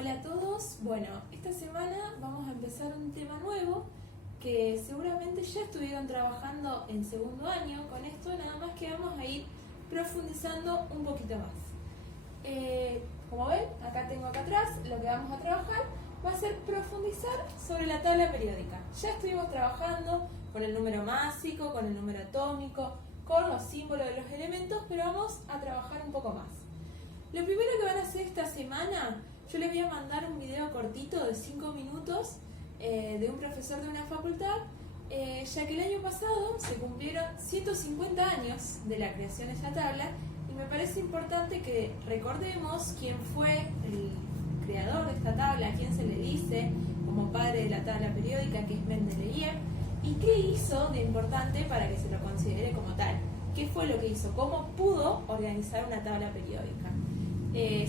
Hola a todos. Bueno, esta semana vamos a empezar un tema nuevo que seguramente ya estuvieron trabajando en segundo año con esto, nada más que vamos a ir profundizando un poquito más. Como ven, acá atrás, lo que vamos a trabajar va a ser profundizar sobre la tabla periódica. Ya estuvimos trabajando con el número másico, con el número atómico, con los símbolos de los elementos, pero vamos a trabajar un poco más. Lo primero que van a hacer esta semana, yo les voy a mandar un video cortito de 5 minutos de un profesor de una facultad, ya que el año pasado se cumplieron 150 años de la creación de esta tabla y me parece importante que recordemos quién fue el creador de esta tabla, a quién se le dice como padre de la tabla periódica, que es Mendeleev, y qué hizo de importante para que se lo considere como tal. ¿Qué fue lo que hizo? ¿Cómo pudo organizar una tabla periódica?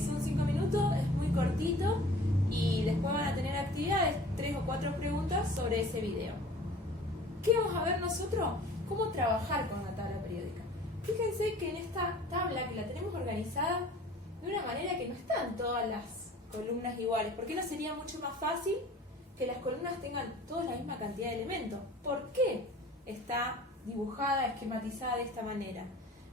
Son 5 minutos, es muy cortito y después van a tener actividades, 3 o 4 preguntas sobre ese video. ¿Qué vamos a ver nosotros? ¿Cómo trabajar con la tabla periódica? Fíjense que en esta tabla, que la tenemos organizada de una manera que no están todas las columnas iguales. ¿Por qué no sería mucho más fácil que las columnas tengan todas la misma cantidad de elementos? ¿Por qué está dibujada, esquematizada de esta manera?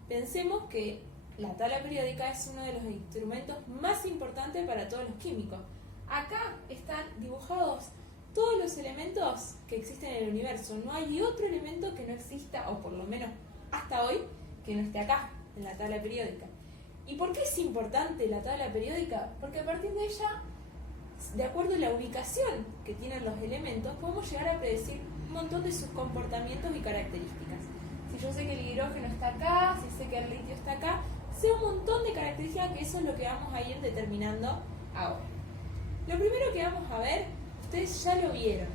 Pensemos que la tabla periódica es uno de los instrumentos más importantes para todos los químicos. Acá están dibujados todos los elementos que existen en el universo. No hay otro elemento que no exista, o por lo menos hasta hoy, que no esté acá, en la tabla periódica. ¿Y por qué es importante la tabla periódica? Porque a partir de ella, de acuerdo a la ubicación que tienen los elementos, podemos llegar a predecir un montón de sus comportamientos y características. Si yo sé que el hidrógeno está acá, si sé que el litio está acá, sé un montón de características, que eso es lo que vamos a ir determinando ahora. Lo primero que vamos a ver, ustedes ya lo vieron.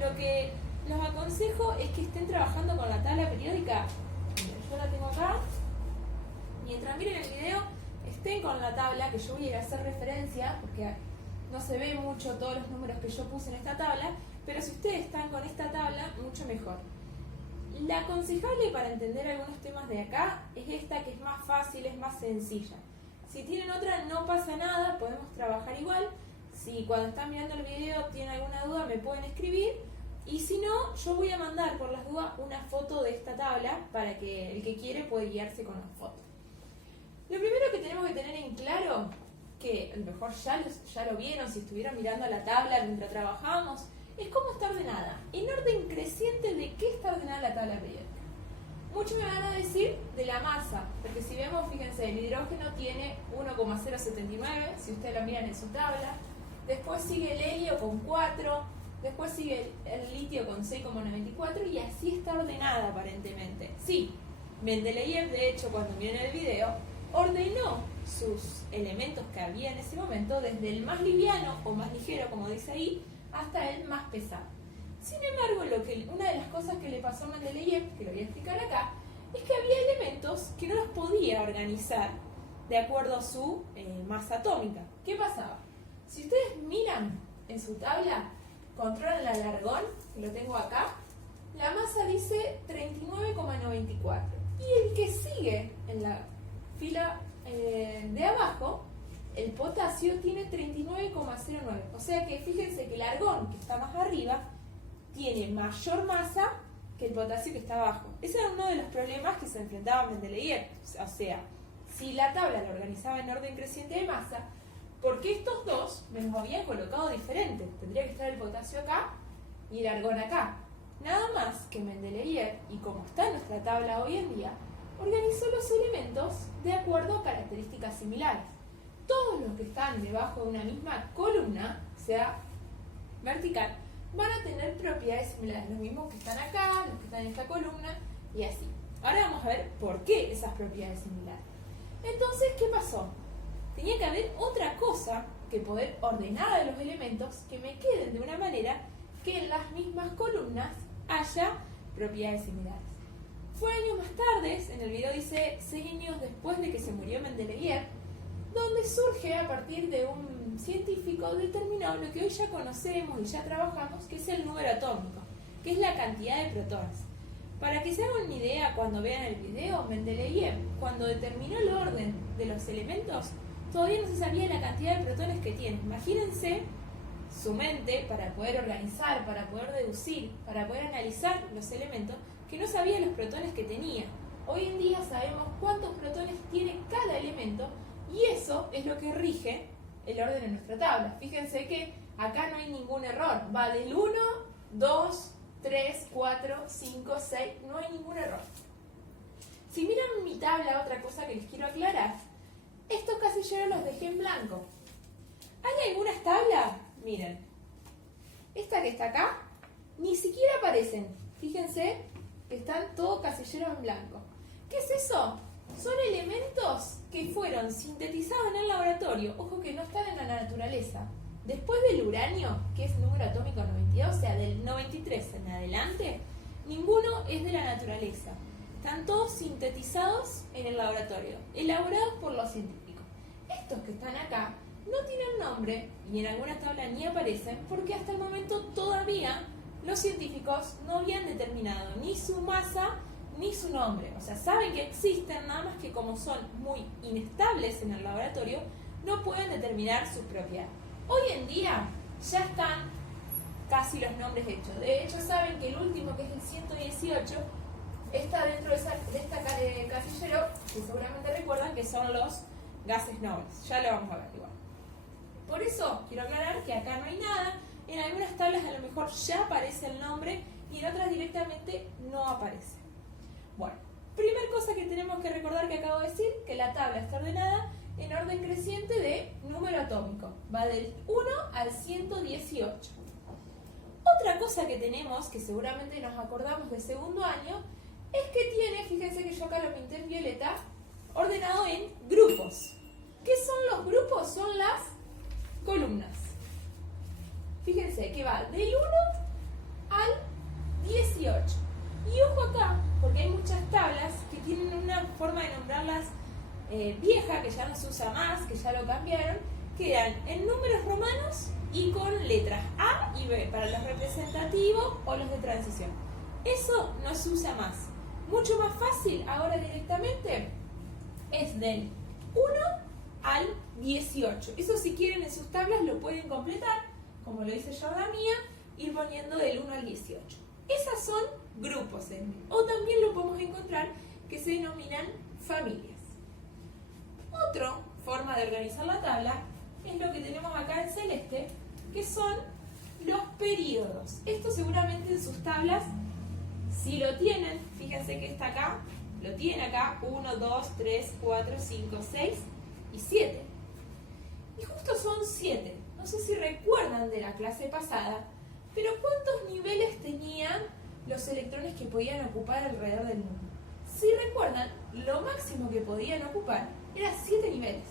Lo que los aconsejo es que estén trabajando con la tabla periódica. Yo la tengo acá. Mientras miren el video, estén con la tabla, que yo voy a ir a hacer referencia, porque no se ve mucho todos los números que yo puse en esta tabla, pero si ustedes están con esta tabla, mucho mejor. La aconsejable para entender algunos temas de acá es esta, que es más fácil, es más sencilla. Si tienen otra, no pasa nada, podemos trabajar igual. Si cuando están mirando el video tienen alguna duda, me pueden escribir. Y si no, yo voy a mandar por las dudas una foto de esta tabla para que el que quiere puede guiarse con la foto. Lo primero que tenemos que tener en claro, que a lo mejor ya lo vieron si estuvieron mirando la tabla mientras trabajamos, es cómo está ordenada. En orden creciente, ¿de qué está ordenada la tabla periódica? Muchos me van a decir de la masa, porque si vemos, fíjense, el hidrógeno tiene 1,079, si ustedes lo miran en su tabla. Después sigue el helio con 4, después sigue el litio con 6,94 y así está ordenada aparentemente. Sí, Mendeleev, de hecho, cuando miren el video, ordenó sus elementos que había en ese momento desde el más liviano o más ligero, como dice ahí, hasta el más pesado. Sin embargo, una de las cosas que le pasó a Mendeleev, que lo voy a explicar acá, es que había elementos que no los podía organizar de acuerdo a su masa atómica. ¿Qué pasaba? Si ustedes miran en su tabla, controlan el alargón, que lo tengo acá, la masa dice 39,94. Y el que sigue en la fila de abajo, el potasio tiene 39,09. O sea que fíjense que el argón, que está más arriba, tiene mayor masa que el potasio, que está abajo. Ese era uno de los problemas que se enfrentaba Mendeleev. O sea, si la tabla la organizaba en orden creciente de masa, ¿por qué estos dos me los habían colocado diferentes? Tendría que estar el potasio acá y el argón acá. Nada más que Mendeleev, y como está en nuestra tabla hoy en día, organizó los elementos de acuerdo a características similares. Todos los que están debajo de una misma columna, sea vertical, van a tener propiedades similares. Los mismos que están acá, los que están en esta columna, y así. Ahora vamos a ver por qué esas propiedades similares. Entonces, ¿qué pasó? Tenía que haber otra cosa que poder ordenar a los elementos que me queden de una manera que en las mismas columnas haya propiedades similares. Fue años más tarde, en el video dice 6 años después de que se murió Mendeleev, donde surge a partir de un científico determinado lo que hoy ya conocemos y ya trabajamos, que es el número atómico, que es la cantidad de protones. Para que se hagan una idea cuando vean el video, Mendeleev, cuando determinó el orden de los elementos, todavía no se sabía la cantidad de protones que tiene. Imagínense su mente para poder organizar, para poder deducir, para poder analizar los elementos, que no sabía los protones que tenía. Hoy en día sabemos cuántos protones tiene cada elemento y eso es lo que rige el orden de nuestra tabla. Fíjense que acá no hay ningún error. Va del 1, 2, 3, 4, 5, 6. No hay ningún error. Si miran mi tabla, otra cosa que les quiero aclarar. Estos casilleros los dejé en blanco. ¿Hay algunas tablas? Miren. Esta que está acá, ni siquiera aparecen. Fíjense que están todos casilleros en blanco. ¿Qué es eso? Son elementos que fueron sintetizados en el laboratorio. Ojo que no están en la naturaleza. Después del uranio, que es número atómico 92, o sea, del 93 en adelante, ninguno es de la naturaleza. Están todos sintetizados en el laboratorio, elaborados por los científicos. Estos que están acá no tienen nombre y en algunas tablas ni aparecen porque hasta el momento todavía los científicos no habían determinado ni su masa ni su nombre. O sea, saben que existen, nada más que como son muy inestables en el laboratorio, no pueden determinar su propiedad. Hoy en día ya están casi los nombres hechos. De hecho, saben que el último, que es el 118, está dentro de esta casillero, que seguramente recuerdan que son los gases nobles. Ya lo vamos a ver igual. Por eso quiero aclarar que acá no hay nada. En algunas tablas a lo mejor ya aparece el nombre y en otras directamente no aparece. Bueno, primer cosa que tenemos que recordar que acabo de decir, que la tabla está ordenada en orden creciente de número atómico. Va del 1 al 118. Otra cosa que tenemos, que seguramente nos acordamos de segundo año, es que tiene, fíjense que yo acá lo pinté en violeta, ordenado en grupos. ¿Qué son los grupos? Son las columnas. Fíjense que va del 1 al 18. Y ojo acá, porque hay muchas tablas que tienen una forma de nombrarlas vieja, que ya no se usa más, que ya lo cambiaron, que eran en números romanos y con letras A y B para los representativos o los de transición. Eso no se usa más. Mucho más fácil ahora directamente es del 1 al 18. Eso, si quieren, en sus tablas lo pueden completar, como lo hice yo en la mía, ir poniendo del 1 al 18. Esas son grupos, o también lo podemos encontrar que se denominan familias. Otra forma de organizar la tabla es lo que tenemos acá en celeste, que son los períodos. Esto seguramente en sus tablas, si lo tienen, fíjense que está acá, lo tienen acá, 1, 2, 3, 4, 5, 6 y 7. Y justo son 7. No sé si recuerdan de la clase pasada, pero ¿cuántos niveles tenían los electrones que podían ocupar alrededor del mundo? Si recuerdan, lo máximo que podían ocupar era 7 niveles.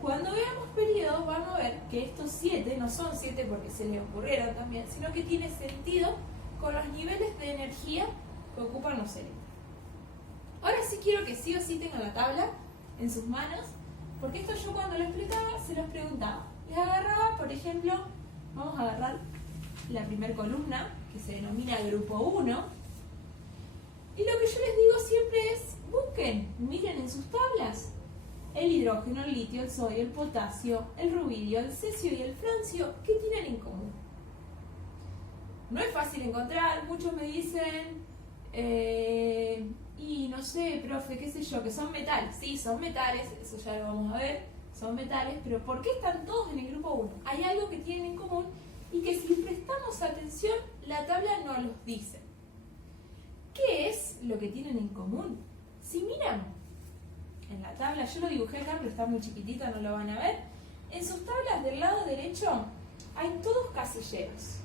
Cuando veamos periodos vamos a ver que estos 7 no son 7 porque se les ocurrieron también, sino que tiene sentido con los niveles de energía que ocupan los electrones. Ahora sí quiero que sí o sí tengan la tabla en sus manos, porque esto yo cuando lo explicaba se los preguntaba. Les agarraba, por ejemplo, vamos a agarrar la primera columna, que se denomina grupo 1, y lo que yo les digo siempre es, busquen, miren en sus tablas, el hidrógeno, el litio, el sodio, el potasio, el rubidio, el cesio y el francio, ¿qué tienen en común? No es fácil encontrar, muchos me dicen, y no sé, profe, qué sé yo, que son metales. Sí, son metales, eso ya lo vamos a ver, son metales, pero ¿por qué están todos en el grupo 1? Hay algo que tienen en común y que si prestamos atención, la tabla nos los dice. ¿Qué es lo que tienen en común? Si miran en la tabla, yo lo dibujé acá, pero está muy chiquitito, no lo van a ver. En sus tablas del lado derecho hay todos casilleros.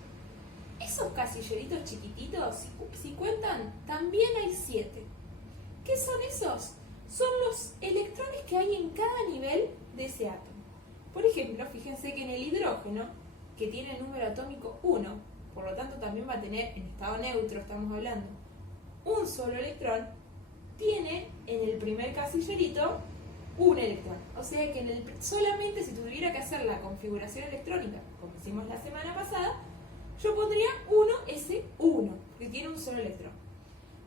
Esos casilleritos chiquititos, si cuentan, también hay 7. ¿Qué son esos? Son los electrones que hay en cada nivel de ese átomo. Por ejemplo, fíjense que en el hidrógeno, que tiene el número atómico 1, por lo tanto también va a tener, en estado neutro estamos hablando, un solo electrón, tiene en el primer casillerito un electrón. O sea que solamente si tuviera que hacer la configuración electrónica, como hicimos la semana pasada, yo pondría 1s1, que tiene un solo electrón.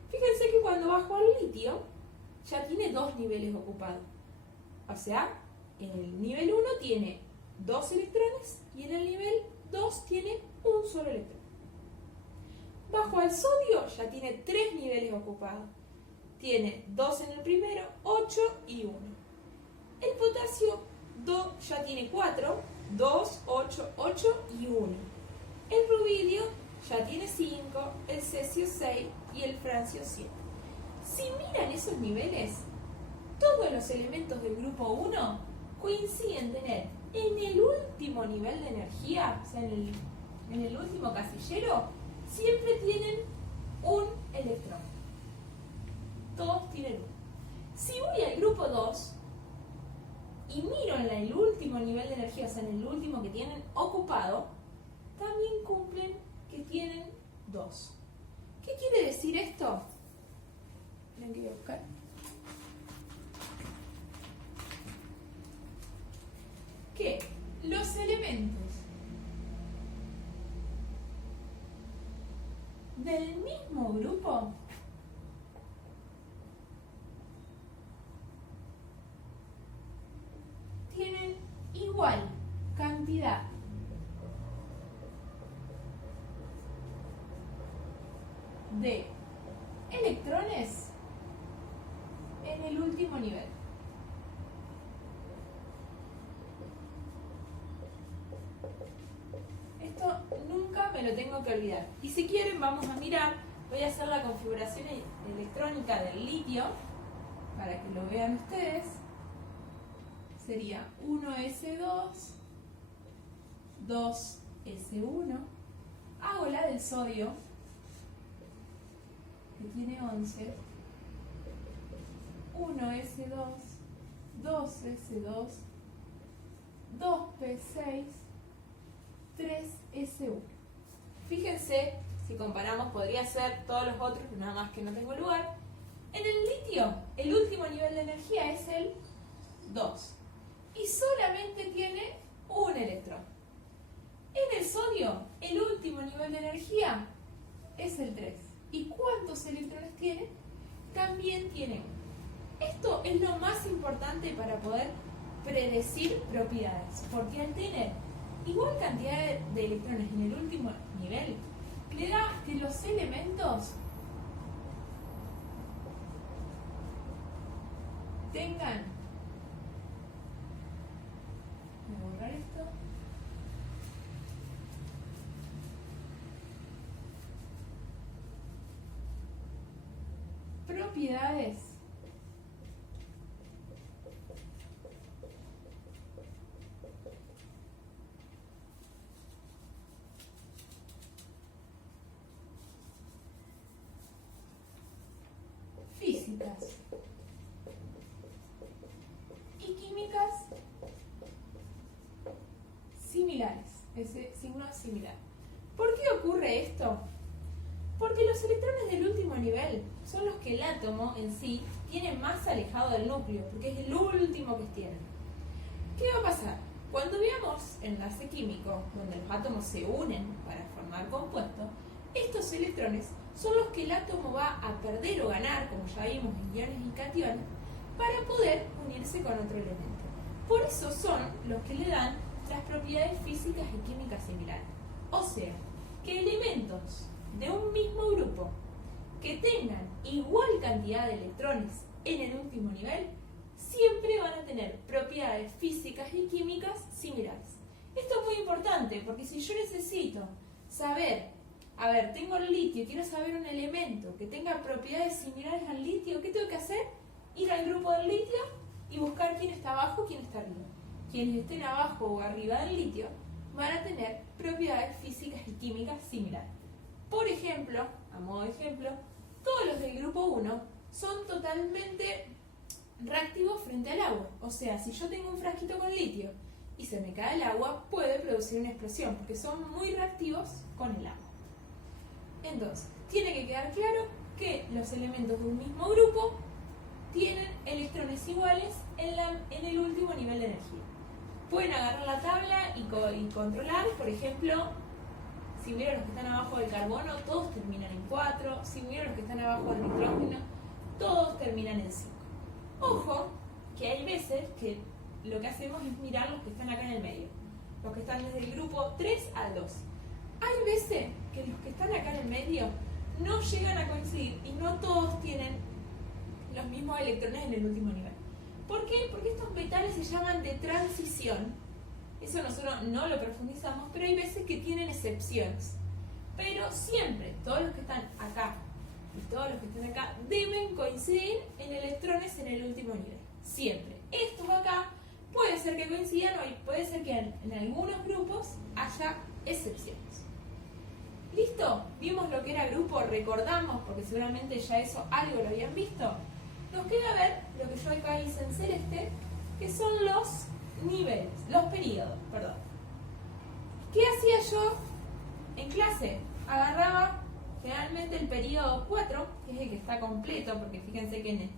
Fíjense que cuando bajo al litio, ya tiene 2 niveles ocupados. O sea, en el nivel 1 tiene 2 electrones y en el nivel 2 tiene un solo electrón. Bajo al sodio ya tiene 3 niveles ocupados. Tiene 2 en el primero, 8 y 1. El potasio ya tiene 4, 2, 8, 8 y 1. El rubidio ya tiene 5, el cesio 6 y el francio 7. Si miran esos niveles, todos los elementos del grupo 1 coinciden tener en el último nivel de energía, o sea, en el último casillero, siempre tienen un electrón. Todos tienen uno. Si voy al grupo 2 y miro en el último nivel de energía, o sea, en el último que tienen ocupado, también cumplen que tienen 2. ¿Qué quiere decir esto? Miren que voy a buscar. Que los elementos del mismo grupo tienen igual cantidad de electrones en el último nivel. Esto nunca me lo tengo que olvidar. Y si quieren vamos a mirar, voy a hacer la configuración electrónica del litio para que lo vean ustedes. Sería 1s2, 2s1. Hago la del sodio, que tiene 11, 1s2, 2s2, 2p6, 3s1. Fíjense, si comparamos, podría ser todos los otros, nada más que no tengo lugar. En el litio, el último nivel de energía es el 2 y solamente tiene un electrón. En el sodio, el último nivel de energía es el 3. ¿Y cuántos electrones tiene? También tiene 1. Esto es lo más importante para poder predecir propiedades, porque al tener igual cantidad de electrones en el último nivel, le da que los elementos tengan, voy a borrar esto, propiedades físicas y químicas similares. Ese signo similar. ¿Por qué ocurre esto? Porque los electrones del último nivel son los que el átomo en sí tiene más alejado del núcleo, porque es el último que tiene. ¿Qué va a pasar? Cuando veamos enlace químico, donde los átomos se unen para formar compuestos, estos electrones son los que el átomo va a perder o ganar, como ya vimos en iones y cationes, para poder unirse con otro elemento. Por eso son los que le dan las propiedades físicas y químicas similares. O sea, que elementos de un mismo grupo que tengan igual cantidad de electrones en el último nivel siempre van a tener propiedades físicas y químicas similares. Esto es muy importante porque si yo necesito saber, a ver, tengo el litio, quiero saber un elemento que tenga propiedades similares al litio, ¿qué tengo que hacer? Ir al grupo del litio y buscar quién está abajo y quién está arriba. Quienes estén abajo o arriba del litio van a tener propiedades físicas y químicas similares. Por ejemplo, a modo de ejemplo, todos los del grupo 1 son totalmente reactivos frente al agua. O sea, si yo tengo un frasquito con litio y se me cae el agua, puede producir una explosión porque son muy reactivos con el agua. Entonces, tiene que quedar claro que los elementos de un mismo grupo tienen electrones iguales en el último nivel de energía. Pueden agarrar la tabla y controlar, por ejemplo, si miran los que están abajo del carbono, todos terminan en 4. Si miran los que están abajo del nitrógeno, todos terminan en 5. Ojo, que hay veces que lo que hacemos es mirar los que están acá en el medio, los que están desde el grupo 3 al 2. Hay veces que los que están acá en el medio no llegan a coincidir y no todos tienen los mismos electrones en el último nivel. ¿Por qué? Porque estos metales se llaman de transición. Eso nosotros no lo profundizamos, pero hay veces que tienen excepciones. Pero siempre, todos los que están acá y todos los que están acá deben coincidir en electrones en el último nivel. Siempre. Estos acá puede ser que coincidan o puede ser que en algunos grupos haya excepciones. ¿Listo? Vimos lo que era grupo, recordamos, porque seguramente ya eso algo lo habían visto. Nos queda ver lo que yo acá hice en celeste, que son los niveles, los periodos, perdón. ¿Qué hacía yo en clase? Agarraba generalmente el periodo 4, que es el que está completo, porque fíjense que en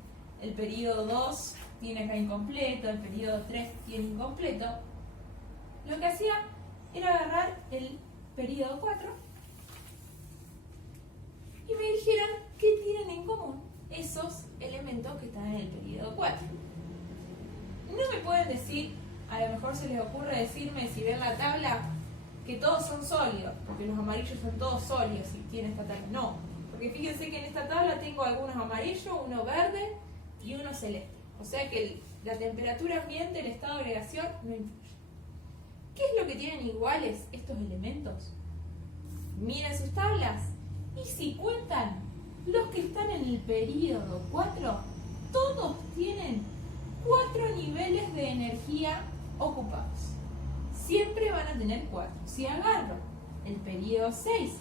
el periodo 2 tiene acá incompleto, el periodo 3 tiene incompleto. Lo que hacía era agarrar el periodo 4 y me dijeron qué tienen en común esos elementos que están en el periodo 4. No me pueden decir, a lo mejor se les ocurre decirme si ven la tabla que todos son sólidos, porque los amarillos son todos sólidos si tiene esta tabla. No, porque fíjense que en esta tabla tengo algunos amarillos, uno verde y uno celeste. O sea que la temperatura ambiente, el estado de agregación no influye. ¿Qué es lo que tienen iguales estos elementos? Miren sus tablas y si cuentan los que están en el periodo 4, todos tienen 4 niveles de energía ocupados. Siempre van a tener 4. Si agarro el periodo 6,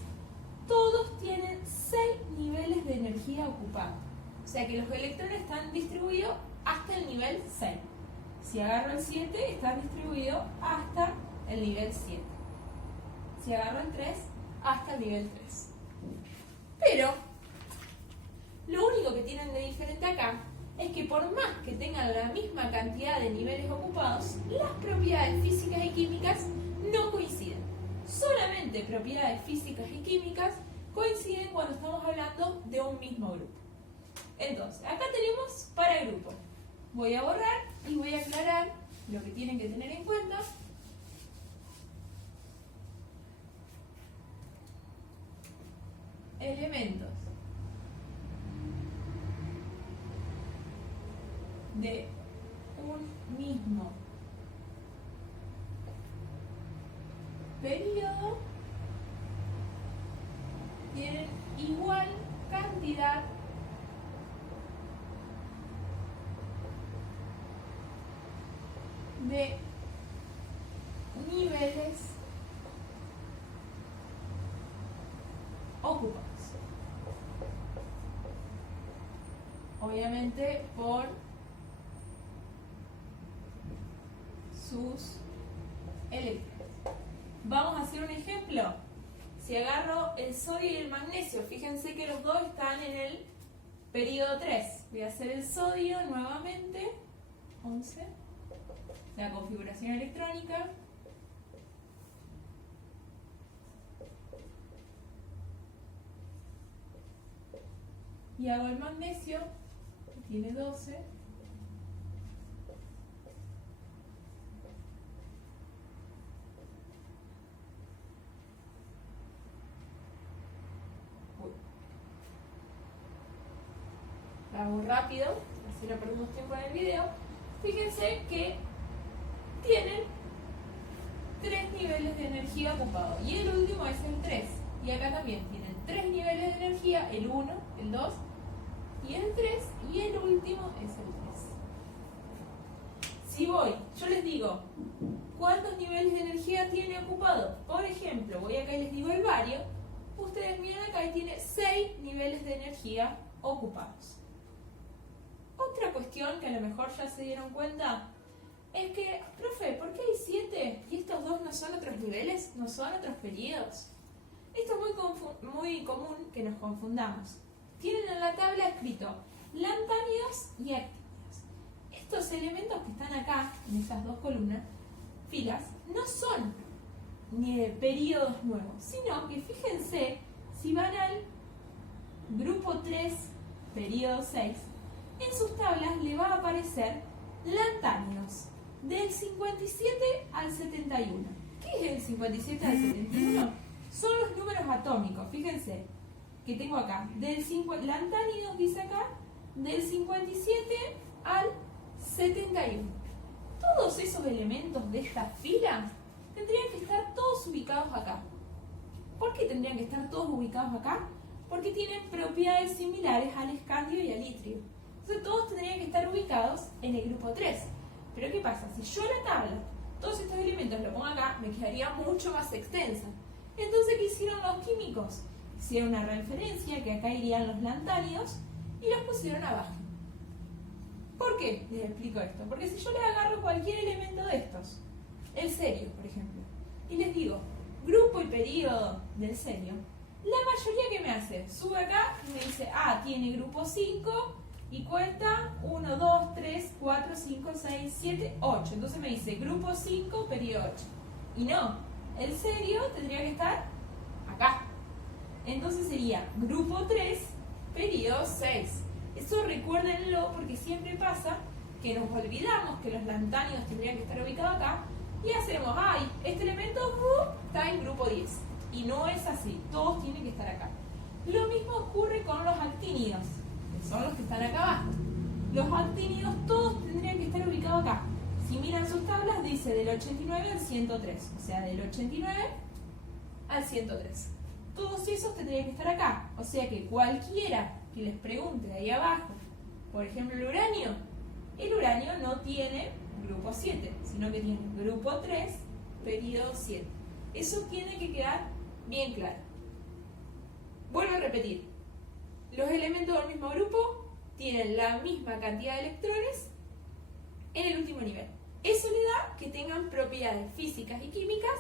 todos tienen 6 niveles de energía ocupados. O sea que los electrones están distribuidos hasta el nivel 6. Si agarro el 7, están distribuidos hasta el nivel 7. Si agarro el 3, hasta el nivel 3. Pero lo único que tienen de diferente acá es que por más que tengan la misma cantidad de niveles ocupados, las propiedades físicas y químicas no coinciden. Solamente propiedades físicas y químicas coinciden cuando estamos hablando de un mismo grupo. Entonces, acá tenemos para grupo. Voy a borrar y voy a aclarar lo que tienen que tener en cuenta. Elementos de un mismo periodo tienen igual cantidad de niveles ocupados. Obviamente por sus electrones. Vamos a hacer un ejemplo. Si agarro el sodio y el magnesio, fíjense que los dos están en el periodo 3. Voy a hacer el sodio nuevamente, 11, la configuración electrónica. Y hago el magnesio, que tiene 12. Hago rápido, así no perdemos tiempo en el video. Fíjense que tienen 3 niveles de energía ocupados y el último es el 3. Y acá también tienen 3 niveles de energía, el 1, el 2 y el 3, y el último es el 3. Si voy, yo les digo, ¿cuántos niveles de energía tiene ocupado? Por ejemplo, voy acá y les digo el bario. Ustedes miran acá y tiene 6 niveles de energía ocupados. Otra cuestión que a lo mejor ya se dieron cuenta es que, profe, ¿por qué hay 7 y estos dos no son otros niveles, no son otros periodos? Esto es muy común que nos confundamos. Tienen en la tabla escrito lantánidos y actínidos. Estos elementos que están acá, en estas dos columnas, filas, no son ni de periodos nuevos, sino que fíjense, si van al grupo 3, periodo 6, en sus tablas le va a aparecer lantánidos. del 57 al 71. ¿Qué es del 57 al 71? Son los números atómicos, fíjense, que tengo acá. Lantánidos dice acá, del 57 al 71. Todos esos elementos de esta fila tendrían que estar todos ubicados acá. ¿Por qué tendrían que estar todos ubicados acá? Porque tienen propiedades similares al escandio y al itrio. Entonces todos tendrían que estar ubicados en el grupo 3. Pero ¿qué pasa? Si yo la tabla, todos estos elementos los pongo acá, me quedaría mucho más extensa. Entonces, ¿qué hicieron los químicos? Hicieron una referencia, que acá irían los lantánidos, y los pusieron abajo. ¿Por qué les explico esto? Porque si yo le agarro cualquier elemento de estos, el serio, por ejemplo, y les digo, grupo y periodo del serio, la mayoría que me hace, sube acá y me dice, tiene grupo 5 y cuenta 1, 2, 3, 4, 5, 6, 7, 8. Entonces me dice grupo 5, periodo 8. Y no, el serio tendría que estar acá. Entonces sería grupo 3, periodo 6. Eso recuérdenlo porque siempre pasa que nos olvidamos que los lantánidos tendrían que estar ubicados acá y hacemos, este elemento está en grupo 10. Y no es así, todos tienen que estar acá. Lo mismo ocurre con los actínidos, que son los que están acá abajo. Los actínidos todos tendrían que estar ubicados acá. Si miran sus tablas, dice del 89 al 103, o sea, del 89 al 103. Todos esos tendrían que estar acá, o sea que cualquiera que les pregunte de ahí abajo, por ejemplo el uranio no tiene grupo 7, sino que tiene grupo 3, periodo 7. Eso tiene que quedar bien claro. Vuelvo a repetir, los elementos del mismo grupo tienen la misma cantidad de electrones en el último nivel. Eso le da que tengan propiedades físicas y químicas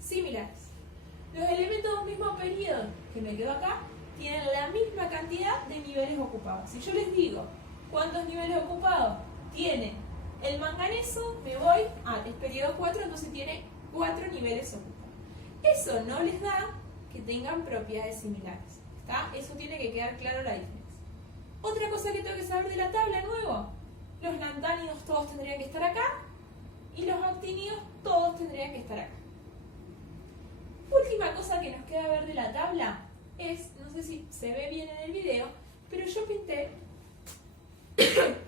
similares. Los elementos de un mismo periodo, que me quedo acá, tienen la misma cantidad de niveles ocupados. Si yo les digo cuántos niveles ocupados tiene el manganeso, me voy es periodo 4, entonces tiene 4 niveles ocupados. Eso no les da que tengan propiedades similares. ¿Está? Eso tiene que quedar claro la diferencia. Otra cosa que tengo que saber de la tabla nuevo, los lantánidos todos tendrían que estar acá y los actínidos todos tendrían que estar acá. Última cosa que nos queda ver de la tabla es, no sé si se ve bien en el video, pero yo pinté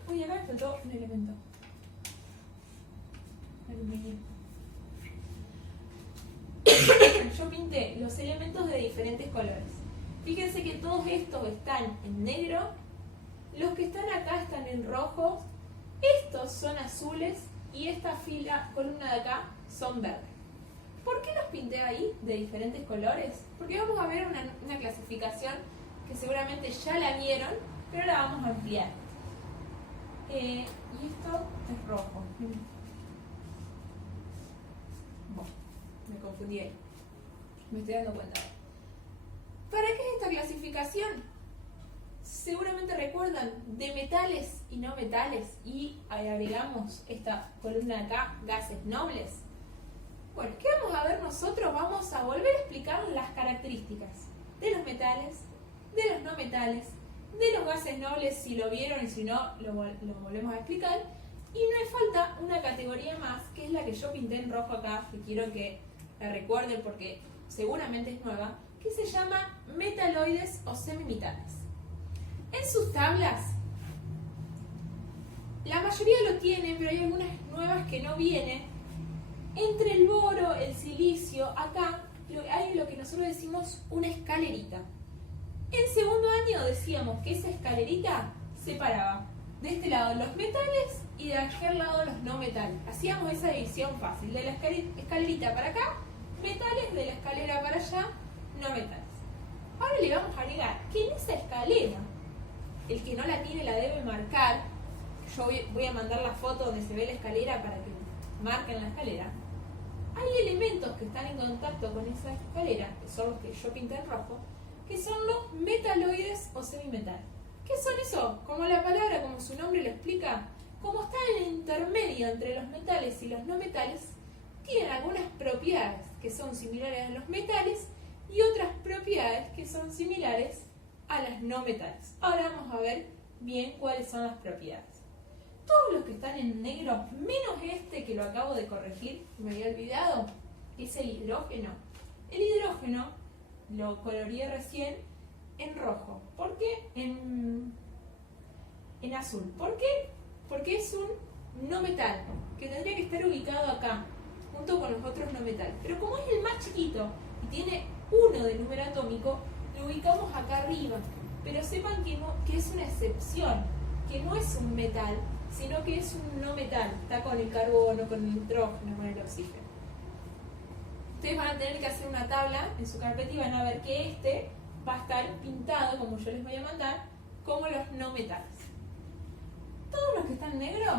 uy, acá me faltó un elemento. Aluminio. Yo pinté los elementos de diferentes colores. Fíjense que todos estos están en negro, los que están acá están en rojo, estos son azules y esta columna de acá son verdes. ¿Por qué los pinté ahí de diferentes colores? Porque vamos a ver una clasificación que seguramente ya la vieron, pero la vamos a ampliar. Y esto es rojo. Bueno, me confundí ahí. Me estoy dando cuenta. ¿Para qué es esta clasificación? Seguramente recuerdan de metales y no metales y agregamos esta columna de acá, gases nobles. Bueno, ¿qué vamos a ver nosotros? Vamos a volver a explicar las características de los metales, de los no metales, de los gases nobles, si lo vieron y si no, lo volvemos a explicar. Y no hay falta una categoría más, que es la que yo pinté en rojo acá, que quiero que la recuerden porque seguramente es nueva, que se llama metaloides o semimetales. En sus tablas, la mayoría lo tienen, pero hay algunas nuevas que no vienen. Entre el boro, el silicio, acá hay lo que nosotros decimos una escalerita. En segundo año decíamos que esa escalerita separaba de este lado los metales y de aquel lado los no metales. Hacíamos esa división fácil, de la escalerita para acá, metales, de la escalera para allá, no metales. Ahora le vamos a agregar que en esa escalera, el que no la tiene la debe marcar. Yo voy a mandar la foto donde se ve la escalera para que marquen la escalera. Hay elementos que están en contacto con esa escalera, que son los que yo pinté en rojo, que son los metaloides o semimetales. ¿Qué son eso? Como la palabra, como su nombre lo explica, como está en el intermedio entre los metales y los no metales, tienen algunas propiedades que son similares a los metales y otras propiedades que son similares a las no metales. Ahora vamos a ver bien cuáles son las propiedades. todos los que están en negro, menos este que lo acabo de corregir, me había olvidado, que es el hidrógeno. El hidrógeno lo coloreé recién en rojo. ¿Por qué? En azul. ¿Por qué? Porque es un no metal, que tendría que estar ubicado acá, junto con los otros no metal. Pero como es el más chiquito y tiene 1 de número atómico, lo ubicamos acá arriba. Pero sepan que es una excepción, que no es un metal, sino que es un no metal. Está con el carbono, con el nitrógeno, con el oxígeno. Ustedes van a tener que hacer una tabla en su carpeta y van a ver que este va a estar pintado, como yo les voy a mandar, como los no metales. Todos los que están negros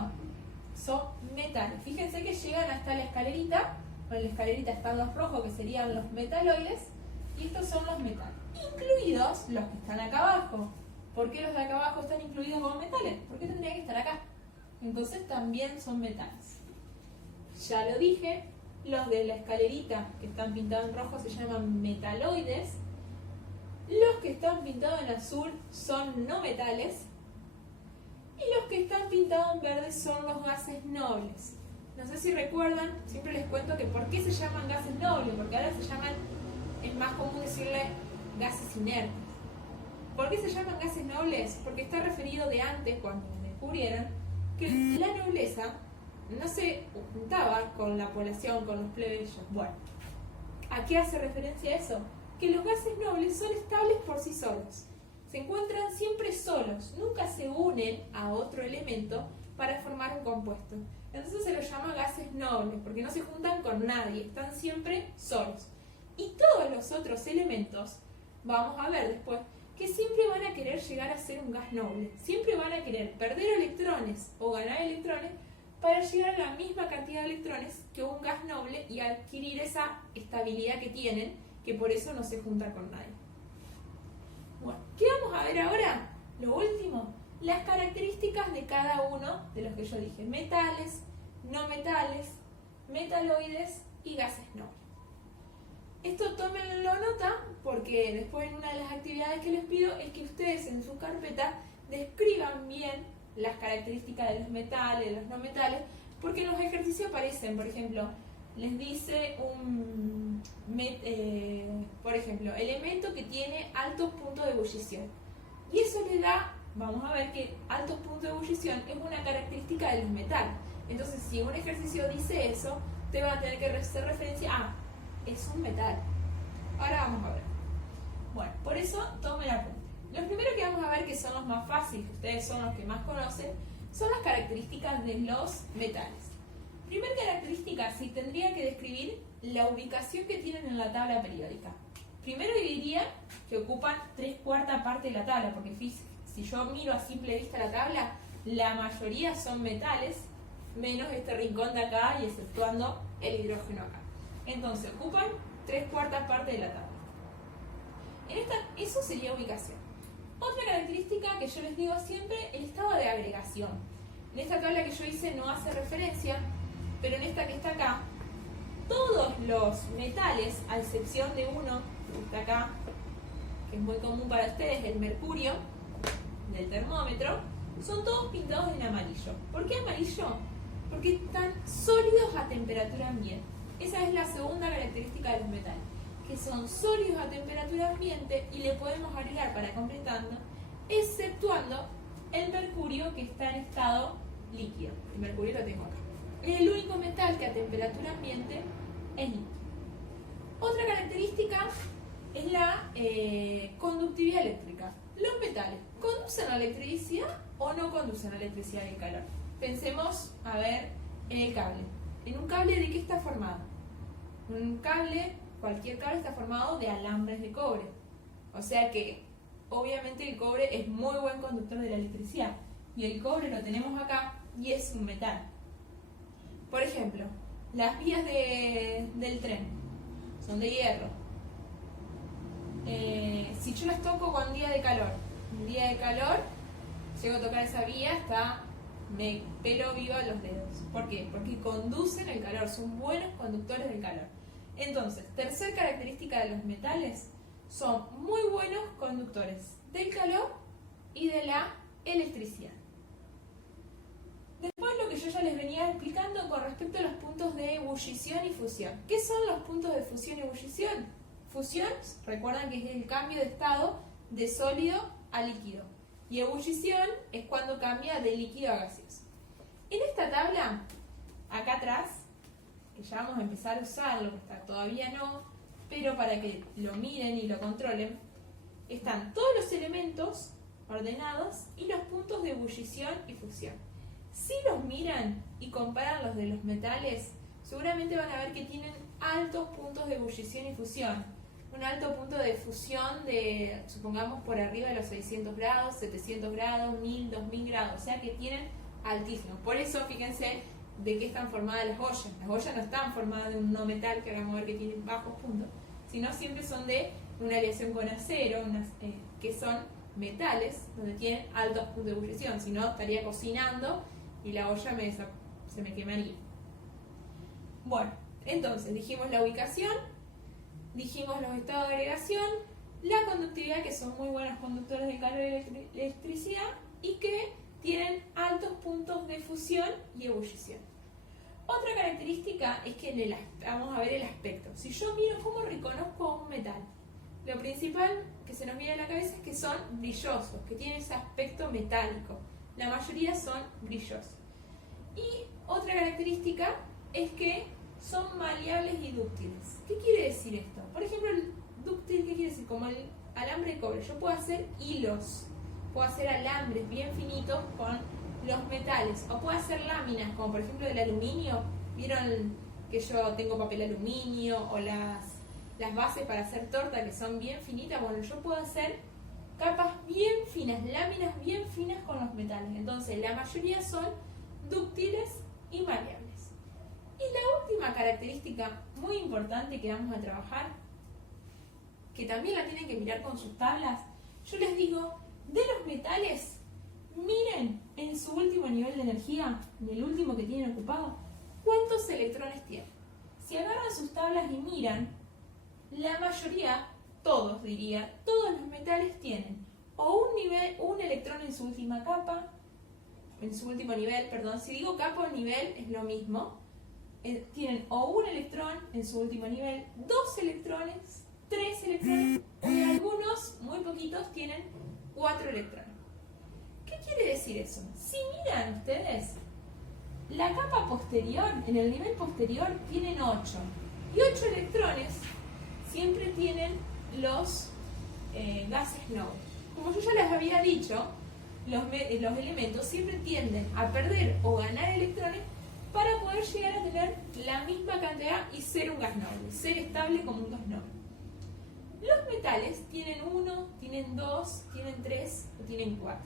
son metales. Fíjense que llegan hasta la escalerita. En la escalerita están los rojos, que serían los metaloides, y estos son los metales, incluidos los que están acá abajo. ¿Por qué los de acá abajo están incluidos como metales? Porque tendrían que estar acá. Entonces también son metales. Ya lo dije, los de la escalerita que están pintados en rojo se llaman metaloides. Los que están pintados en azul son no metales. Y los que están pintados en verde son los gases nobles. No sé si recuerdan, siempre les cuento que por qué se llaman gases nobles, porque ahora se llaman, es más común decirle gases inertes. ¿Por qué se llaman gases nobles? Porque está referido de antes, cuando descubrieron, que la nobleza no se juntaba con la población, con los plebeyos. Bueno, ¿a qué hace referencia eso? Que los gases nobles son estables por sí solos. Se encuentran siempre solos, nunca se unen a otro elemento para formar un compuesto. Entonces se los llama gases nobles, porque no se juntan con nadie, están siempre solos. Y todos los otros elementos, vamos a ver después, que siempre van a querer llegar a ser un gas noble. Siempre van a querer perder electrones o ganar electrones para llegar a la misma cantidad de electrones que un gas noble y adquirir esa estabilidad que tienen, que por eso no se junta con nadie. Bueno, ¿qué vamos a ver ahora? Lo último, las características de cada uno de los que yo dije: metales, no metales, metaloides y gases nobles. Esto tómenlo nota porque después en una de las actividades que les pido es que ustedes en su carpeta describan bien las características de los metales, de los no metales, porque en los ejercicios aparecen, por ejemplo, les dice por ejemplo, elemento que tiene altos puntos de ebullición. Y eso le da, vamos a ver que altos puntos de ebullición es una característica de los metales. Entonces, si un ejercicio dice eso, te va a tener que hacer referencia a, es un metal. Ahora vamos a ver. Bueno, por eso tomen apunte. Los primeros que vamos a ver, que son los más fáciles, que ustedes son los que más conocen, son las características de los metales. Primera característica, si tendría que describir la ubicación que tienen en la tabla periódica. Primero diría que ocupan 3/4 parte de la tabla, porque si yo miro a simple vista la tabla, la mayoría son metales, menos este rincón de acá y exceptuando el hidrógeno acá. Entonces, ocupan 3/4 parte de la tabla. Eso sería ubicación. Otra característica que yo les digo siempre, el estado de agregación. En esta tabla que yo hice no hace referencia, pero en esta que está acá, todos los metales, a excepción de uno que está acá, que es muy común para ustedes, el mercurio, del termómetro, son todos pintados en amarillo. ¿Por qué amarillo? Porque están sólidos a temperatura ambiente. Esa es la segunda característica de los metales, que son sólidos a temperatura ambiente y le podemos agregar para completando, exceptuando el mercurio que está en estado líquido. El mercurio lo tengo acá. Es el único metal que a temperatura ambiente es líquido. Otra característica es la conductividad eléctrica. Los metales, ¿conducen a la electricidad o no conducen a la electricidad y el calor? Pensemos, a ver, en el cable. ¿En un cable de qué está formado? Un cable, cualquier cable está formado de alambres de cobre. O sea que, obviamente, el cobre es muy buen conductor de la electricidad. Y el cobre lo tenemos acá y es un metal. Por ejemplo, las vías del tren son de hierro. Si yo las toco con un día de calor, llego a tocar esa vía, me pelo viva los dedos. ¿Por qué? Porque conducen el calor, son buenos conductores del calor. Entonces, tercera característica de los metales, son muy buenos conductores del calor y de la electricidad. ya les venía explicando con respecto a los puntos de ebullición y fusión. ¿Qué son los puntos de fusión y ebullición? Fusión, recuerdan que es el cambio de estado de sólido a líquido. Y ebullición es cuando cambia de líquido a gaseoso. En esta tabla, acá atrás, que ya vamos a empezar a usarlo, que está todavía no, pero para que lo miren y lo controlen, están todos los elementos ordenados y los puntos de ebullición y fusión. Si los miran y comparan los de los metales, seguramente van a ver que tienen altos puntos de ebullición y fusión. Un alto punto de fusión de, supongamos, por arriba de los 600 grados, 700 grados, 1000, 2000 grados, o sea que tienen altísimos. Por eso, fíjense de qué están formadas las ollas. Las ollas no están formadas de un no metal, que vamos a ver que tienen bajos puntos, sino siempre son de una aleación con acero, que son metales, donde tienen altos puntos de ebullición. Si no, estaría cocinando y la olla se me quemaría. Bueno, entonces dijimos la ubicación, dijimos los estados de agregación, la conductividad, que son muy buenos conductores de calor y electricidad, y que tienen altos puntos de fusión y ebullición. Otra característica es que vamos a ver el aspecto. Si yo miro cómo reconozco a un metal, lo principal que se nos viene a la cabeza es que son brillosos, que tienen ese aspecto metálico. La mayoría son brillosos. Y otra característica es que son maleables y dúctiles. ¿Qué quiere decir esto? Por ejemplo, el dúctil, ¿qué quiere decir? Como el alambre de cobre. Yo puedo hacer hilos, puedo hacer alambres bien finitos con los metales, o puedo hacer láminas, como por ejemplo del aluminio. ¿Vieron que yo tengo papel aluminio o las bases para hacer torta que son bien finitas? Bueno, yo puedo hacer capas bien finas, láminas bien finas con los metales. Entonces, la mayoría son dúctiles y maleables. Y la última característica muy importante que vamos a trabajar, que también la tienen que mirar con sus tablas, yo les digo, de los metales, miren en su último nivel de energía, en el último que tienen ocupado, cuántos electrones tienen. Si agarran sus tablas y miran, la mayoría, todos diría, todos los metales tienen o un electrón en su última capa, en su último nivel, perdón, si digo capa o nivel es lo mismo, tienen o un electrón en su último nivel, 2 electrones, 3 electrones, y algunos, muy poquitos, tienen 4 electrones. ¿Qué quiere decir eso? Si miran ustedes, la capa posterior, en el nivel posterior, tienen 8. Y 8 electrones siempre tienen los gases noble. Como yo ya les había dicho, los elementos siempre tienden a perder o ganar electrones para poder llegar a tener la misma cantidad y ser un gas noble, ser estable como un gas noble. Los metales tienen 1, tienen 2, tienen 3 o tienen 4.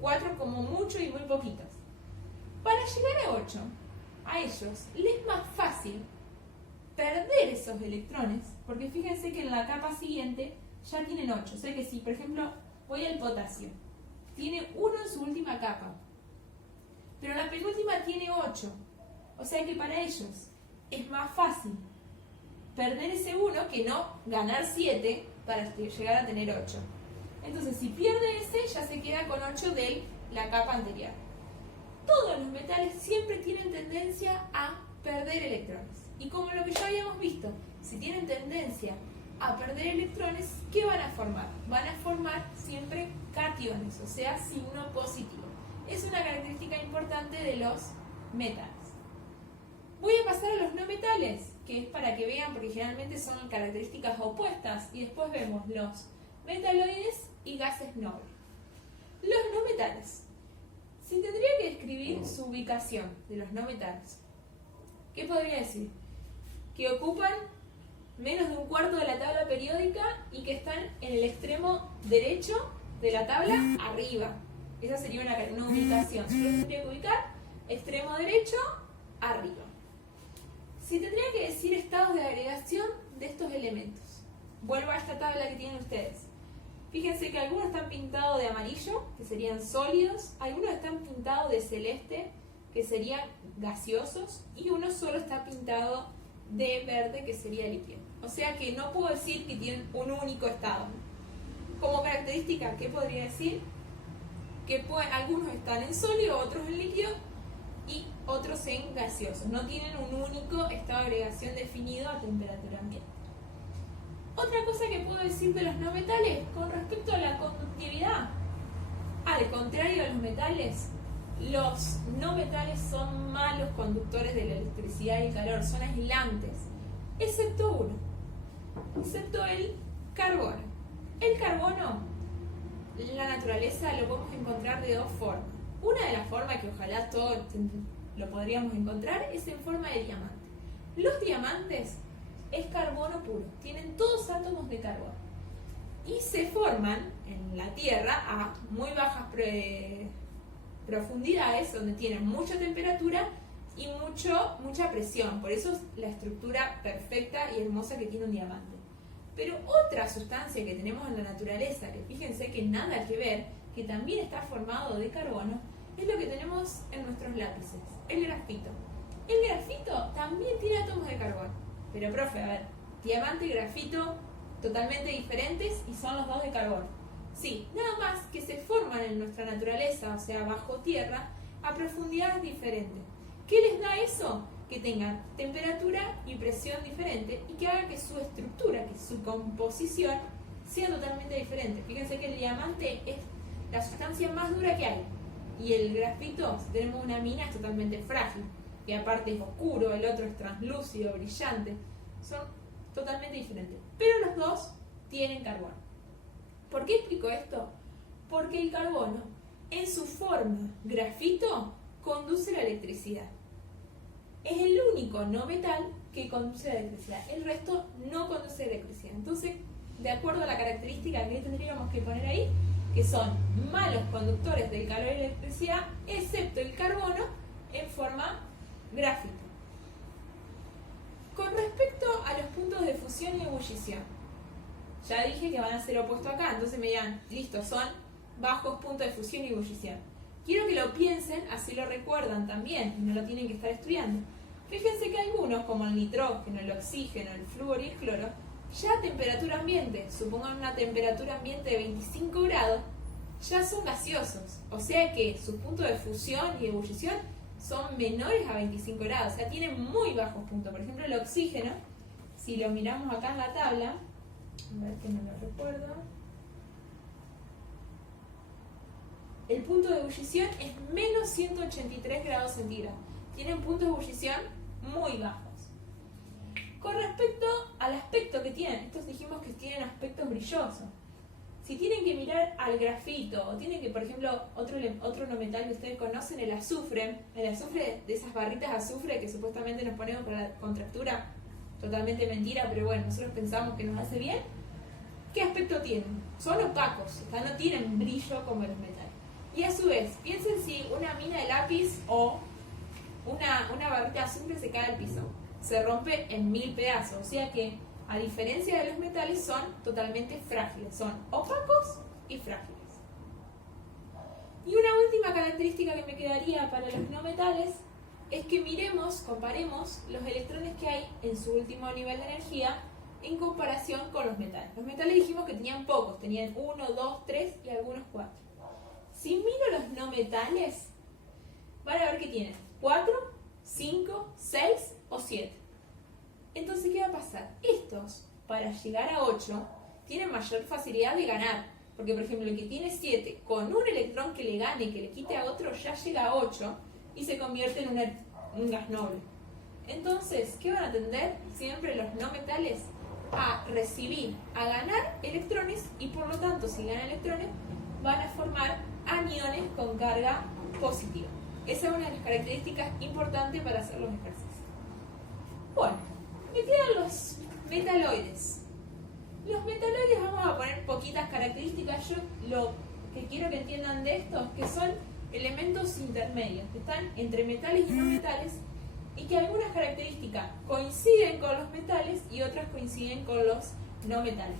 4 como mucho y muy poquitos. Para llegar a 8, a ellos les es más fácil perder esos electrones, porque fíjense que en la capa siguiente ya tienen 8. O sea que si, por ejemplo, voy al potasio, tiene 1 en su última capa, pero la penúltima tiene 8. O sea que para ellos es más fácil perder ese 1 que no ganar 7 para llegar a tener 8. Entonces, si pierde ese, ya se queda con 8 de la capa anterior. Todos los metales siempre tienen tendencia a perder electrones. Y como lo que ya habíamos visto, si tienen tendencia a perder electrones, ¿qué van a formar? Van a formar siempre cationes, o sea, signo positivo. Es una característica importante de los metales. Voy a pasar a los no metales, que es para que vean, porque generalmente son características opuestas, y después vemos los metaloides y gases nobles. Los no metales. Si tendría que describir su ubicación de los no metales, ¿qué podría decir? Que ocupan menos de un cuarto de la tabla periódica y que están en el extremo derecho de la tabla arriba. Esa sería una ubicación. Si yo tendría que ubicar, extremo derecho, arriba. Si tendría que decir estados de agregación de estos elementos, vuelvo a esta tabla que tienen ustedes. Fíjense que algunos están pintados de amarillo, que serían sólidos, algunos están pintados de celeste, que serían gaseosos, y uno solo está pintado de verde, que sería líquido. O sea que no puedo decir que tienen un único estado. Como característica, ¿qué podría decir? Que algunos están en sólido, otros en líquido, y otros en gaseosos. No tienen un único estado de agregación definido a temperatura ambiente. Otra cosa que puedo decir de los no metales con respecto a la conductividad. Al contrario de los metales no metales son malos conductores de la electricidad y el calor, son aislantes, excepto uno, excepto el carbono. El carbono, en la naturaleza lo podemos encontrar de dos formas. Una de las formas que ojalá todos lo podríamos encontrar es en forma de diamante. Los diamantes es carbono puro, tienen todos átomos de carbono y se forman en la Tierra a muy bajas profundidades, donde tienen mucha temperatura y mucha presión. Por eso es la estructura perfecta y hermosa que tiene un diamante. Pero otra sustancia que tenemos en la naturaleza, que fíjense que nada que ver, que también está formado de carbono, es lo que tenemos en nuestros lápices, el grafito. El grafito también tiene átomos de carbono. Pero profe, a ver, diamante y grafito totalmente diferentes y son los dos de carbono. Sí, nada más que se forman en nuestra naturaleza, o sea, bajo tierra, a profundidades diferentes. ¿Qué les da eso? Que tengan temperatura y presión diferente y que haga que su estructura, que su composición sea totalmente diferente. Fíjense que el diamante es la sustancia más dura que hay y el grafito, si tenemos una mina, es totalmente frágil y aparte es oscuro, el otro es translúcido, brillante. Son totalmente diferentes, pero los dos tienen carbono. ¿Por qué explico esto? Porque el carbono, en su forma grafito, conduce la electricidad. Es el único no metal que conduce la electricidad. El resto no conduce la electricidad. Entonces, de acuerdo a la característica que tendríamos que poner ahí, que son malos conductores del calor y la electricidad, excepto el carbono en forma gráfica. Con respecto a los puntos de fusión y ebullición, ya dije que van a ser opuestos acá, entonces me dirán, listo, son bajos puntos de fusión y ebullición. Quiero que lo piensen, así lo recuerdan también, y no lo tienen que estar estudiando. Fíjense que algunos, como el nitrógeno, el oxígeno, el flúor y el cloro, ya a temperatura ambiente, supongan una temperatura ambiente de 25 grados, ya son gaseosos. O sea que sus puntos de fusión y ebullición son menores a 25 grados, o sea, tienen muy bajos puntos. Por ejemplo, el oxígeno, si lo miramos acá en la tabla, a ver que no lo recuerdo, el punto de ebullición es menos 183 grados centígrados. Tienen puntos de ebullición muy bajos. Con respecto al aspecto que tienen, estos dijimos que tienen aspectos brillosos. Si tienen que mirar al grafito, o tienen que, por ejemplo, otro no metal que ustedes conocen, el azufre de esas barritas de azufre que supuestamente nos ponemos para la contractura, totalmente mentira, pero bueno, nosotros pensamos que nos hace bien. ¿Qué aspecto tienen? Son opacos, o sea, no tienen brillo como los metales. Y a su vez, piensen si una mina de lápiz o una barrita de azufre se cae al piso. Se rompe en 1000 pedazos, o sea que, a diferencia de los metales, son totalmente frágiles, son opacos y frágiles. Y una última característica que me quedaría para los no metales es que comparemos los electrones que hay en su último nivel de energía en comparación con los metales. Los metales dijimos que tenían pocos, tenían 1, 2, 3 y algunos 4. Si miro los no metales, van a ver que tienen 4, 5, 6 o 7. Entonces, ¿qué va a pasar? Estos, para llegar a 8, tienen mayor facilidad de ganar. Porque, por ejemplo, el que tiene 7, con un electrón que le gane, que le quite a otro, ya llega a 8 y se convierte en un gas noble. Entonces, ¿qué van a tender siempre los no metales? A recibir, a ganar electrones y por lo tanto, si ganan electrones, van a formar aniones con carga positiva. Esa es una de las características importantes para hacer los ejercicios. Bueno, me quedan los metaloides. Los metaloides vamos a poner poquitas características. Yo lo que quiero que entiendan de estos, que son elementos intermedios, que están entre metales y no metales, y que algunas características coinciden con los metales y otras coinciden con los no metales.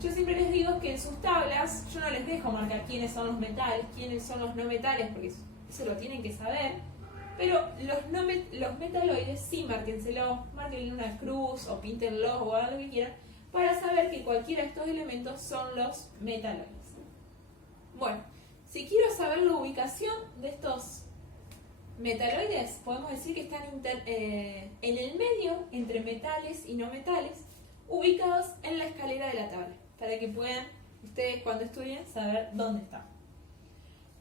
Yo siempre les digo que en sus tablas, yo no les dejo marcar quiénes son los metales, quiénes son los no metales, porque eso lo tienen que saber, pero los metaloides sí márquenselo, márquenle una cruz o píntenlo o hagan lo que quieran, para saber que cualquiera de estos elementos son los metaloides. Bueno, si quiero saber la ubicación de estos metaloides podemos decir que están en el medio entre metales y no metales, ubicados en la escalera de la tabla, para que puedan ustedes cuando estudien saber dónde están.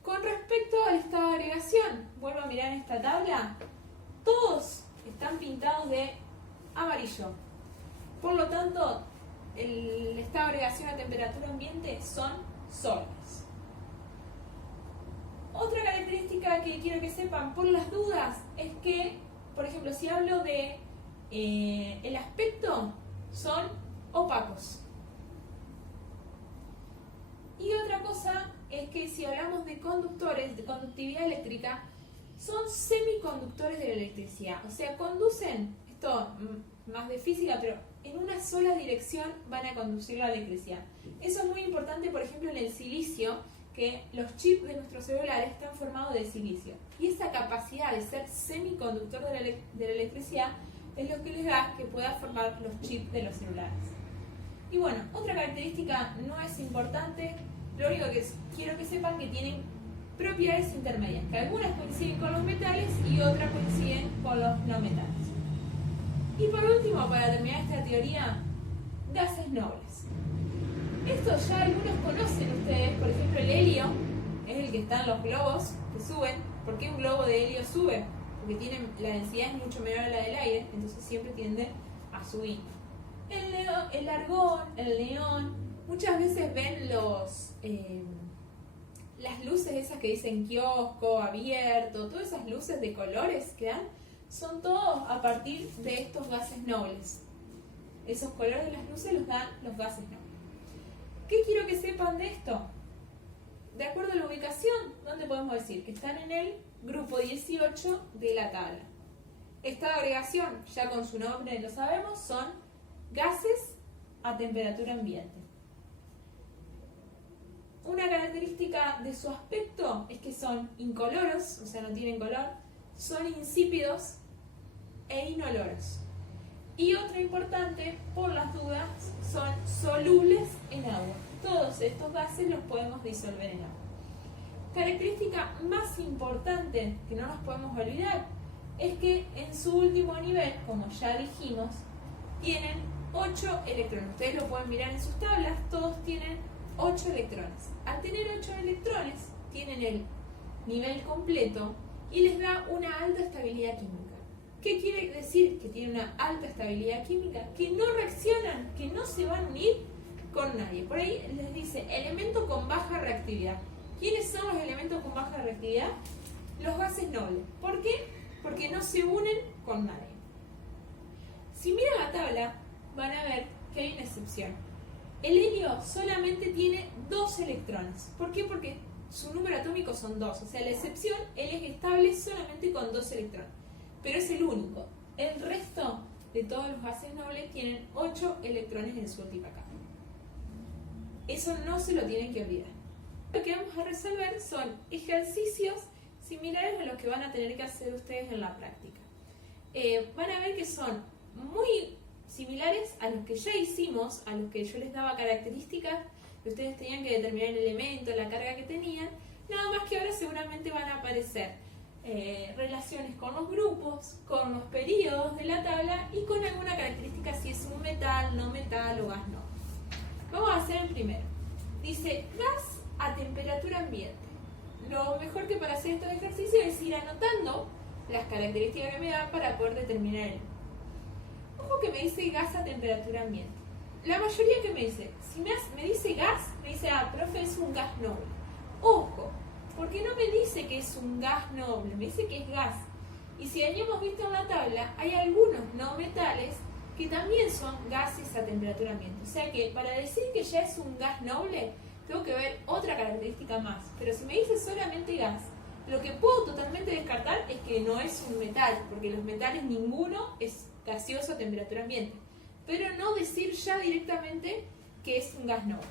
Con respecto al estado de agregación, vuelvo a mirar esta tabla, todos están pintados de amarillo. Por lo tanto, el estado de agregación a temperatura ambiente son sólidos. Otra característica que quiero que sepan por las dudas es que, por ejemplo, si hablo de el aspecto, son opacos. Y otra cosa es que si hablamos de conductores, de conductividad eléctrica, son semiconductores de la electricidad. O sea, conducen, esto más de física, pero en una sola dirección van a conducir la electricidad. Eso es muy importante, por ejemplo, en el silicio, que los chips de nuestros celulares están formados de silicio. Y esa capacidad de ser semiconductor de la electricidad es lo que les da que pueda formar los chips de los celulares. Y bueno, otra característica no es importante, lo único que quiero que sepan que tienen propiedades intermedias, que algunas coinciden con los metales y otras coinciden con los no metales. Y por último, para terminar esta teoría, gases nobles. Esto ya algunos conocen ustedes, por ejemplo el helio, es el que está en los globos que suben. ¿Por qué un globo de helio sube? Porque la densidad es mucho menor a la del aire, entonces siempre tiende a subir. El argón, el neón, muchas veces ven las luces esas que dicen kiosco, abierto, todas esas luces de colores que dan, son todos a partir de estos gases nobles. Esos colores de las luces los dan los gases nobles. ¿Qué quiero que sepan de esto? De acuerdo a la ubicación, ¿dónde podemos decir? Que están en el grupo 18 de la tabla. Estado de agregación, ya con su nombre lo sabemos, son gases a temperatura ambiente. Una característica de su aspecto es que son incoloros, o sea, no tienen color, son insípidos e inoloros. Y otra importante, por las dudas, son solubles en agua. Todos estos gases los podemos disolver en agua. Característica más importante que no nos podemos olvidar es que en su último nivel, como ya dijimos, tienen 8 electrones. Ustedes lo pueden mirar en sus tablas, todos tienen 8 electrones. Al tener 8 electrones, tienen el nivel completo y les da una alta estabilidad química. ¿Qué quiere decir que tiene una alta estabilidad química? Que no reaccionan, que no se van a unir con nadie. Por ahí les dice elemento con baja reactividad. ¿Quiénes son los elementos con baja reactividad? Los gases nobles. ¿Por qué? Porque no se unen con nadie. Si miran la tabla, van a ver que hay una excepción. El helio solamente tiene 2 electrones. ¿Por qué? Porque su número atómico son 2. O sea, la excepción, él es estable solamente con 2 electrones. Pero es el único. El resto de todos los gases nobles tienen 8 electrones en su última capa. Eso no se lo tienen que olvidar. Lo que vamos a resolver son ejercicios similares a los que van a tener que hacer ustedes en la práctica. Van a ver que son muy similares a los que ya hicimos, a los que yo les daba características, que ustedes tenían que determinar el elemento, la carga que tenían, nada más que ahora seguramente van a aparecer relaciones con los grupos, con los períodos de la tabla y con alguna característica si es un metal, no metal o gas no. Vamos a hacer el primero. Dice gas a temperatura ambiente. Lo mejor que para hacer estos ejercicios es ir anotando las características que me da para poder determinar el. Ojo que me dice gas a temperatura ambiente. La mayoría que me dice, si me dice gas, me dice, profe, es un gas noble. Ojo, porque no me dice que es un gas noble, me dice que es gas. Y si habíamos visto en la tabla, hay algunos no metales que también son gases a temperatura ambiente. O sea que para decir que ya es un gas noble, tengo que ver otra característica más. Pero si me dice solamente gas, lo que puedo totalmente descartar es que no es un metal, porque los metales ninguno es gaseoso a temperatura ambiente. Pero no decir ya directamente que es un gas noble.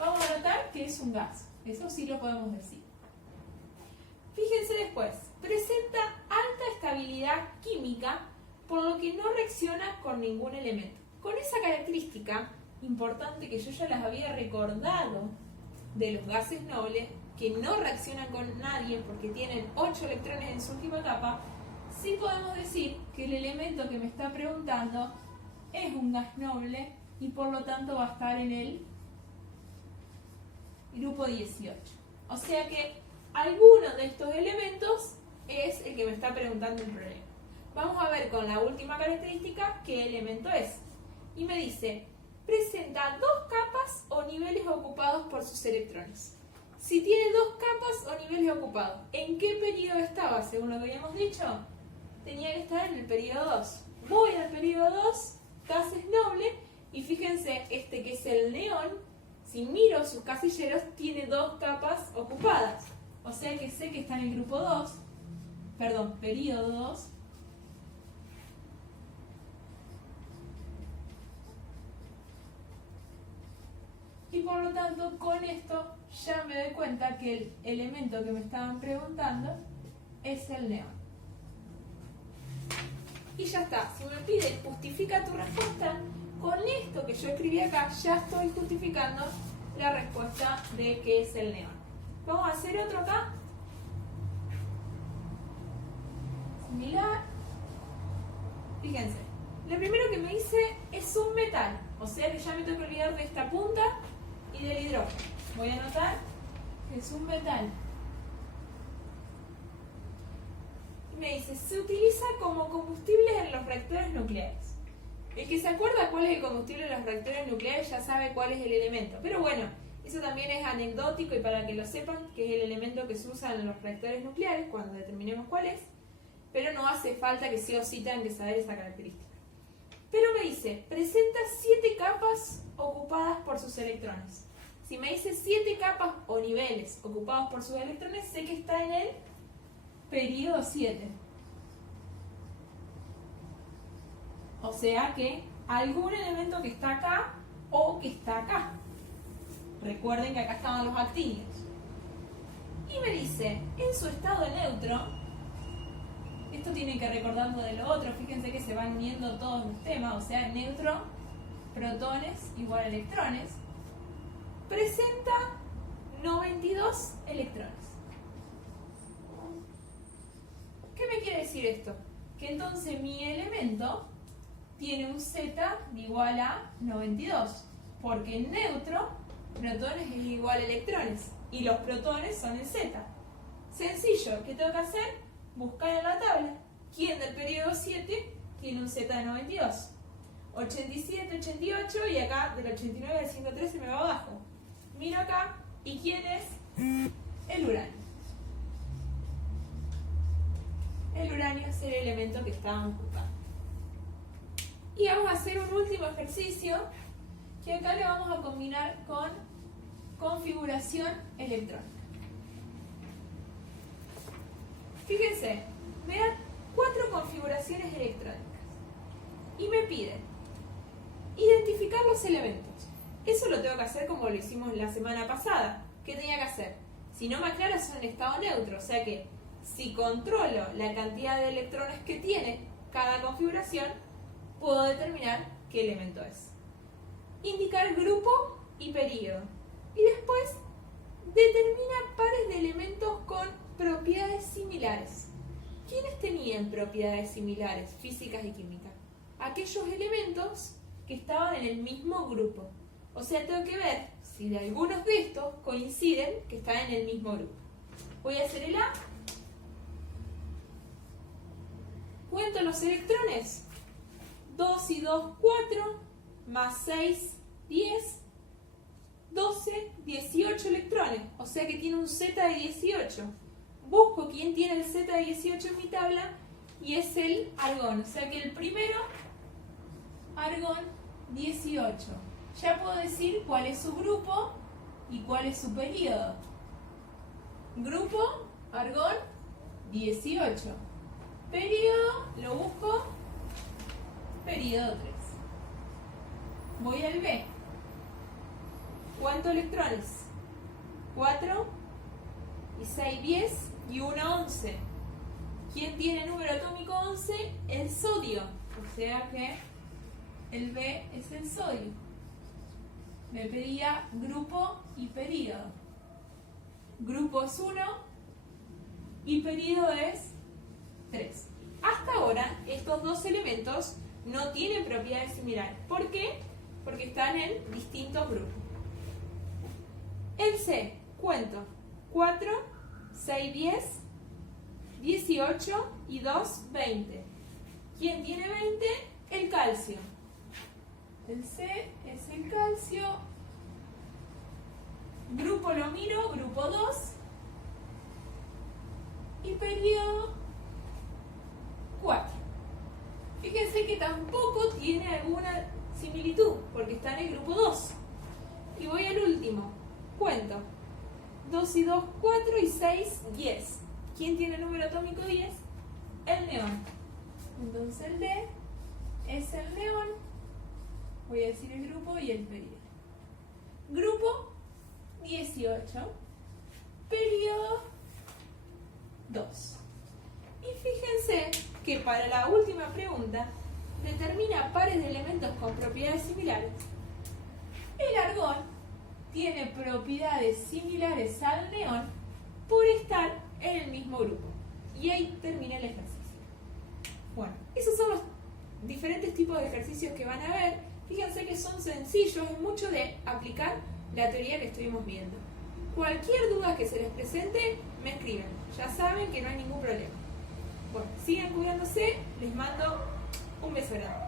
Vamos a notar que es un gas. Eso sí lo podemos decir. Fíjense después, presenta alta estabilidad química, por lo que no reacciona con ningún elemento. Con esa característica importante que yo ya las había recordado de los gases nobles, que no reaccionan con nadie porque tienen 8 electrones en su última capa, sí podemos decir que el elemento que me está preguntando es un gas noble y por lo tanto va a estar en el grupo 18. O sea que alguno de estos elementos es el que me está preguntando el problema. Vamos a ver con la última característica qué elemento es. Y me dice, presenta 2 capas o niveles ocupados por sus electrones. Si tiene 2 capas o niveles ocupados, ¿en qué periodo estaba? Según lo que habíamos dicho, tenía que estar en el periodo 2. Voy al periodo 2, gases noble, y fíjense, este que es el neón, si miro sus casilleros, tiene 2 capas ocupadas. O sea que sé que está en el grupo 2, perdón, periodo 2. Y por lo tanto, con esto ya me doy cuenta que el elemento que me estaban preguntando es el neón. Y ya está. Si me pide justifica tu respuesta, con esto que yo escribí acá, ya estoy justificando la respuesta de que es el neón. Vamos a hacer otro acá. Similar. Fíjense. Lo primero que me dice es un metal. O sea que ya me tengo que olvidar de esta punta y del hidrógeno. Voy a anotar que es un metal. Y me dice, se utiliza como combustible en los reactores nucleares. El que se acuerda cuál es el combustible de los reactores nucleares ya sabe cuál es el elemento. Pero bueno, eso también es anecdótico y para que lo sepan, que es el elemento que se usa en los reactores nucleares cuando determinemos cuál es. Pero no hace falta que sí o sí tengan que saber esa característica. Pero me dice, presenta 7 capas ocupadas por sus electrones. Si me dice 7 capas o niveles ocupados por sus electrones, sé que está en el periodo 7. O sea que algún elemento que está acá o que está acá. Recuerden que acá estaban los actinios. Y me dice, en su estado neutro, esto tienen que recordarlo de lo otro, fíjense que se van uniendo todos los temas, o sea, neutro, protones igual a electrones, presenta 92 electrones. ¿Qué me quiere decir esto? Que entonces mi elemento tiene un Z de igual a 92, porque en neutro, protones es igual a electrones, y los protones son el Z. Sencillo, ¿qué tengo que hacer? Buscar en la tabla quién del periodo 7 tiene un Z de 92. 87, 88 y acá del 89 al 113 me va abajo. Miro acá y quién es el uranio. El uranio es el elemento que estábamos buscando. Y vamos a hacer un último ejercicio que acá le vamos a combinar con configuración electrónica. Fíjense, me dan 4 configuraciones electrónicas y me piden identificar los elementos. Eso lo tengo que hacer como lo hicimos la semana pasada. ¿Qué tenía que hacer? Si no me aclara, son en estado neutro, o sea que si controlo la cantidad de electrones que tiene cada configuración, puedo determinar qué elemento es. Indicar grupo y periodo. Y después determina pares de elementos con propiedades similares. ¿Quiénes tenían propiedades similares, físicas y químicas? Aquellos elementos que estaban en el mismo grupo. O sea, tengo que ver si de algunos de estos coinciden que están en el mismo grupo. Voy a hacer el A. Cuento los electrones. 2 y 2, 4, más 6, 10, 12, 18 electrones. O sea que tiene un Z de 18. Busco quién tiene el Z de 18 en mi tabla y es el argón. O sea que el primero, argón 18. Ya puedo decir cuál es su grupo y cuál es su periodo. Grupo, argón 18. Periodo, lo busco, periodo 3. Voy al B. ¿Cuántos electrones? 4 y 6, 10 y 1, 11. ¿Quién tiene número atómico 11? El sodio. O sea que el B es el sodio. Me pedía grupo y periodo. grupo es 1 y periodo es 3. Hasta ahora, estos dos elementos no tienen propiedades similares. ¿Por qué? Porque están en distintos grupos. El C, cuento. 4, 6, 10, 18 y 2, 20. ¿Quién tiene 20? El calcio. El C es el calcio. Grupo lo miro, grupo 2. Y periodo 4. Fíjense que tampoco tiene alguna similitud, porque está en el grupo 2. Y voy al último. Cuento. 2 y 2, 4 y 6, 10. ¿Quién tiene el número atómico 10? El neón. Entonces el D es el neón. Voy a decir el grupo y el periodo. Grupo 18. Periodo 2. Y fíjense que para la última pregunta, determina pares de elementos con propiedades similares. El argón tiene propiedades similares al neón por estar en el mismo grupo. Y ahí termina el ejercicio. Bueno, esos son los diferentes tipos de ejercicios que van a ver. Fíjense que son sencillos, es mucho de aplicar la teoría que estuvimos viendo. Cualquier duda que se les presente, me escriben. Ya saben que no hay ningún problema. Bueno, sigan cuidándose, les mando un beso grande.